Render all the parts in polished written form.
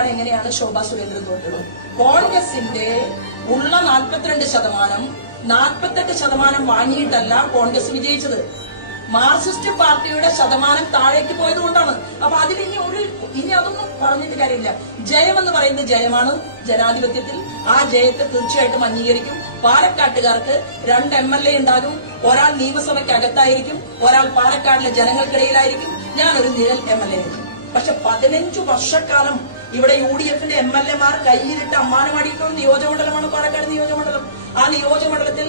എന്താണ് എങ്ങനെയാണ് ശോഭാ സുരേന്ദ്രൻ തോറ്റത്? കോൺഗ്രസിന്റെ ഉള്ള 42% 48% വാങ്ങിയിട്ടല്ല കോൺഗ്രസ് വിജയിച്ചത്. മാർക്സിസ്റ്റ് പാർട്ടിയുടെ ശതമാനം താഴേക്ക് പോയത് കൊണ്ടാണ്. അപ്പൊ അതിൽ ഇനി അതൊന്നും പറഞ്ഞിട്ട് കാര്യമില്ല. ജയമെന്ന് പറയുന്നത് ജയമാണ് ജനാധിപത്യത്തിൽ. ആ ജയത്തെ തീർച്ചയായിട്ടും അംഗീകരിക്കും. പാലക്കാട്ടുകാർക്ക് 2 MLA ഉണ്ടാകും. ഒരാൾ നിയമസഭയ്ക്കകത്തായിരിക്കും, ഒരാൾ പാലക്കാടിലെ ജനങ്ങൾക്കിടയിലായിരിക്കും. ഞാനൊരു നിഴൽ MLA ആയിരിക്കും. പക്ഷെ 15 വർഷക്കാലം ഇവിടെ UDFന്റെ MLA മാർ കയ്യിലിട്ട് അമ്മാനമാടിയിട്ടുള്ള നിയോജകമണ്ഡലമാണ് പാലക്കാട് നിയോജകമണ്ഡലം. ആ നിയോജകമണ്ഡലത്തിൽ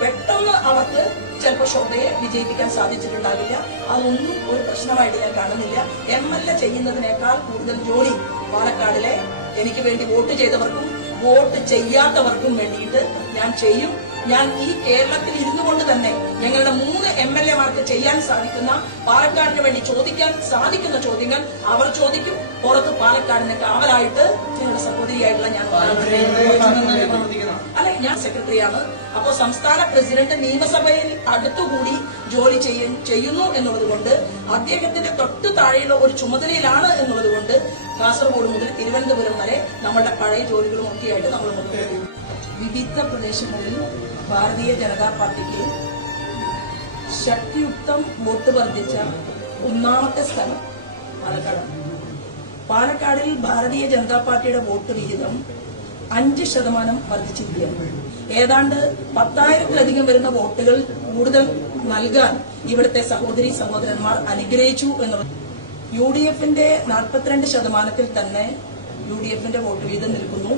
പെട്ടെന്ന് അവർക്ക് ചിലപ്പോൾ ശോഭയെ വിജയിപ്പിക്കാൻ സാധിച്ചിട്ടുണ്ടാവില്ല. അതൊന്നും ഒരു പ്രശ്നമായിട്ട് ഞാൻ കാണുന്നില്ല. MLA ചെയ്യുന്നതിനേക്കാൾ കൂടുതൽ ജോലി പാലക്കാടിലെ എനിക്ക് വേണ്ടി വോട്ട് ചെയ്തവർക്കും വോട്ട് ചെയ്യാത്തവർക്കും വേണ്ടിയിട്ട് ഞാൻ ചെയ്യും. ഞാൻ ഈ കേരളത്തിൽ ഇരുന്നു കൊണ്ട് തന്നെ ഞങ്ങളുടെ 3 MLA-മാർക്ക് ചെയ്യാൻ സാധിക്കുന്ന, പാലക്കാടിന് വേണ്ടി ചോദിക്കാൻ സാധിക്കുന്ന ചോദ്യങ്ങൾ അവർ ചോദിക്കും. പുറത്ത് പാലക്കാടിന് കാവലായിട്ട് ഞങ്ങളുടെ സഹോദരിയായിട്ടുള്ള ഞാൻ സെക്രട്ടറിയാണ്. അപ്പോൾ സംസ്ഥാന പ്രസിഡന്റ് നിയമസഭയിൽ അടുത്തുകൂടി ജോലി ചെയ്യുന്നു എന്നുള്ളത് കൊണ്ട്, അദ്ദേഹത്തിന്റെ തൊട്ടു താഴെയുള്ള ഒരു ചുമതലയിലാണ് എന്നുള്ളത് കൊണ്ട് കാസർഗോഡ് മുതൽ തിരുവനന്തപുരം വരെ നമ്മളുടെ പഴയ ജോലികളും ഒക്കെയായിട്ട് നമ്മൾ മുന്നോട്ട് വിവിധ പ്രദേശങ്ങളിൽ ഭാരതീയ ജനതാ പാർട്ടിക്ക് ശക്തിയുക്തം വോട്ട് വർദ്ധിച്ച 1ാമത്തെ സ്ഥലം പാലക്കാടാണ്. പാലക്കാടിൽ ഭാരതീയ ജനതാ പാർട്ടിയുടെ വോട്ട് വിഹിതം 5% വർദ്ധിച്ചിരിക്കുകയാണ്. ഏതാണ്ട് 10,000-ലധികം വരുന്ന വോട്ടുകൾ കൂടുതൽ നൽകാൻ ഇവിടുത്തെ സഹോദരി സഹോദരന്മാർ അനുഗ്രഹിച്ചു എന്നുള്ളത്. UDFന്റെ 42% തന്നെ UDFന്റെ വോട്ട് വീതം നിൽക്കുന്നു.